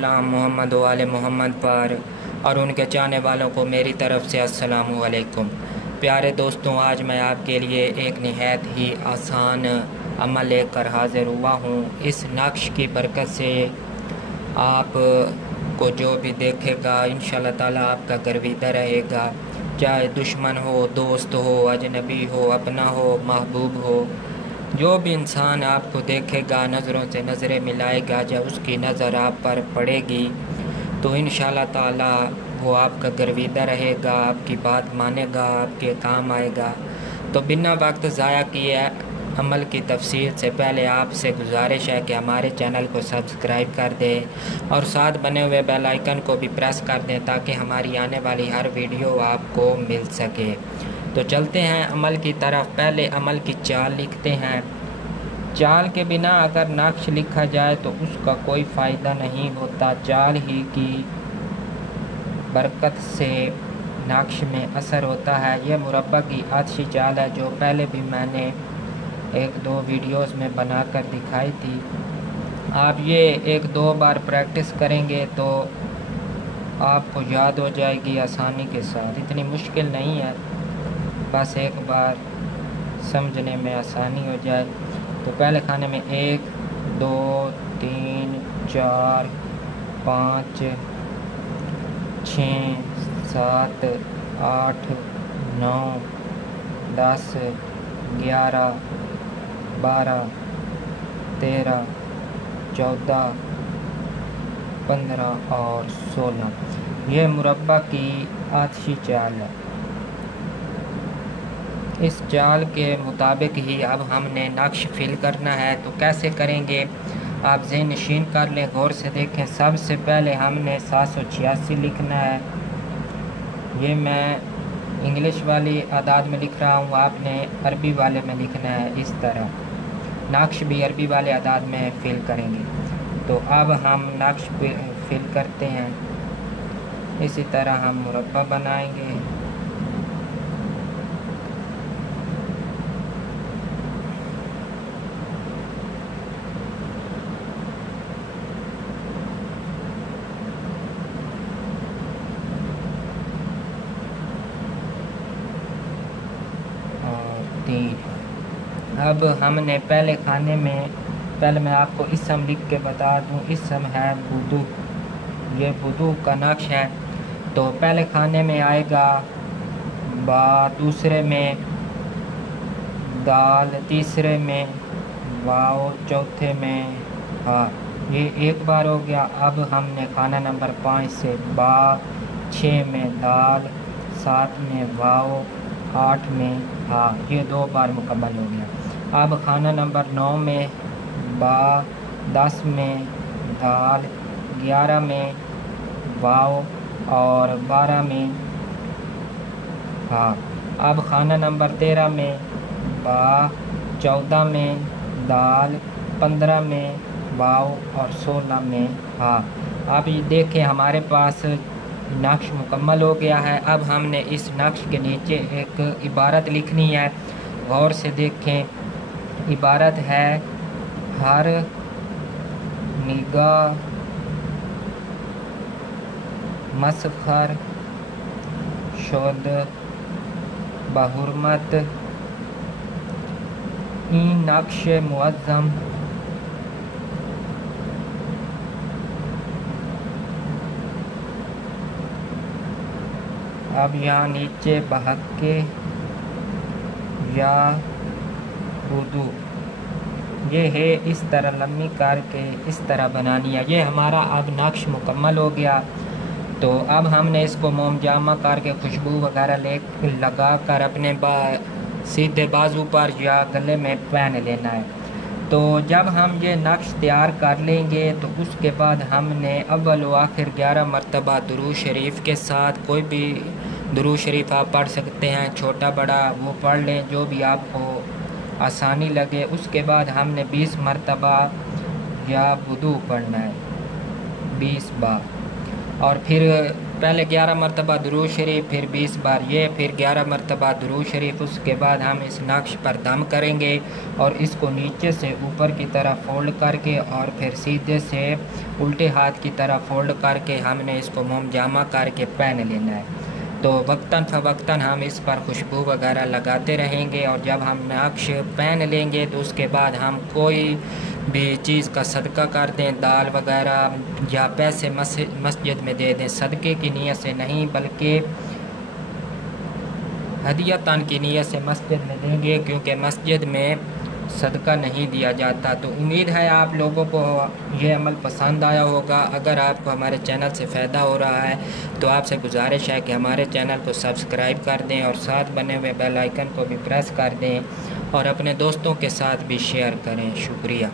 सलाम मोहम्मद वाले मोहम्मद पर और उनके चाहने वालों को मेरी तरफ़ से अस्सलामु अलैकुम। प्यारे दोस्तों, आज मैं आपके लिए एक निहायत ही आसान अमल लेकर हाज़िर हुआ हूँ। इस नक्श की बरकत से आप को जो भी देखेगा इंशाअल्लाह ताला आपका गर्विदा रहेगा, चाहे दुश्मन हो, दोस्त हो, अजनबी हो, अपना हो, महबूब हो। जो भी इंसान आपको देखेगा, नज़रों से नज़रें मिलाएगा, जब उसकी नज़र आप पर पड़ेगी तो इंशाअल्लाह ताला वो आपका गर्विदा रहेगा, आपकी बात मानेगा, आपके काम आएगा। तो बिना वक्त ज़ाया किए अमल की तफसील से पहले आपसे गुजारिश है कि हमारे चैनल को सब्सक्राइब कर दें और साथ बने हुए बेल आइकन को भी प्रेस कर दें ताकि हमारी आने वाली हर वीडियो आपको मिल सके। तो चलते हैं अमल की तरफ। पहले अमल की चाल लिखते हैं। चाल के बिना अगर नक्श लिखा जाए तो उसका कोई फ़ायदा नहीं होता। चाल ही की बरकत से नक्श में असर होता है। यह मुरब्बा की आदशी चाल है जो पहले भी मैंने एक दो वीडियोस में बनाकर दिखाई थी। आप ये एक दो बार प्रैक्टिस करेंगे तो आपको याद हो जाएगी आसानी के साथ। इतनी मुश्किल नहीं है, बस एक बार समझने में आसानी हो जाए। तो पहले खाने में 1 2 3 4 5 6 7 8 9 10 11 12 13 14 15 और 16। यह मुरब्बा की आदशी चाल है। इस चाल के मुताबिक ही अब हमने नक्श फिल करना है। तो कैसे करेंगे आप ज़हन नशीन कर लें, गौर से देखें। सबसे पहले हमने 786 लिखना है। ये मैं इंग्लिश वाली आदाद में लिख रहा हूँ, आपने अरबी वाले में लिखना है। इस तरह नक्श भी अरबी वाले आदाद में फिल करेंगे। तो अब हम नक्श फिल करते हैं। इसी तरह हम मुरब्बा बनाएंगे। अब हमने पहले खाने में, पहले मैं आपको इसम लिख के बता दूं। इसम है बुदू। ये बुदू का नक्श है। तो पहले खाने में आएगा बा, दूसरे में दाल, तीसरे में वाव, चौथे में हा। ये एक बार हो गया। अब हमने खाना नंबर 5 से बा, 6 में दाल, 7 में वाव, 8 में हा। ये 2 बार मुकम्मल हो गया। अब खाना नंबर 9 में बा, 10 में दाल, 11 में वाव और 12 में हा। अब खाना नंबर 13 में बा, 14 में दाल, 15 में वाव और 16 में हा। अब ये देखें हमारे पास नक्श मुकम्मल हो गया है। अब हमने इस नक्श के नीचे एक इबारत लिखनी है। गौर से देखें। इबारत है हर निगाह मसखर शुद बहुरमत ई नक्श मुअज़्ज़म। अब यहाँ नीचे बहक्के या बुदू ये है, इस तरह लम्बी करके इस तरह बनानी है। ये हमारा अब नक्श मुकम्मल हो गया। तो अब हमने इसको मोमजामा करके खुशबू वगैरह लगा कर अपने सीधे बाजू पर या गले में पहन लेना है। तो जब हम ये नक्श तैयार कर लेंगे तो उसके बाद हमने अव्वल व आखिर 11 मरतबा दुरूद शरीफ के साथ, कोई भी दुरूद शरीफ आप पढ़ सकते हैं, छोटा बड़ा वो पढ़ लें जो भी आपको आसानी लगे। उसके बाद हमने 20 मरतबा या वुदू पढ़ना है, 20 बार। और फिर पहले 11 मरतबा दुरूद शरीफ, फिर 20 बार ये, फिर 11 मरतबा दुरूद शरीफ। उसके बाद हम इस नक्श पर दम करेंगे और इसको नीचे से ऊपर की तरफ फोल्ड करके और फिर सीधे से उल्टे हाथ की तरफ फोल्ड करके हमने इसको मुमजामा करके पहन लेना है। तो वक्तन फ़वक्तन हम इस पर खुशबू वगैरह लगाते रहेंगे और जब हम नक्श पहन लेंगे तो उसके बाद हम कोई भी चीज़ का सदका कर दें, दाल वगैरह या पैसे मस्जिद में दे दें। सदक़े की नीयत से नहीं बल्कि हदियतन की नीयत से मस्जिद में देंगे, क्योंकि मस्जिद में सदका नहीं दिया जाता। तो उम्मीद है आप लोगों को ये अमल पसंद आया होगा। अगर आपको हमारे चैनल से फ़ायदा हो रहा है तो आपसे गुजारिश है कि हमारे चैनल को सब्सक्राइब कर दें और साथ बने हुए बेल आइकन को भी प्रेस कर दें और अपने दोस्तों के साथ भी शेयर करें। शुक्रिया।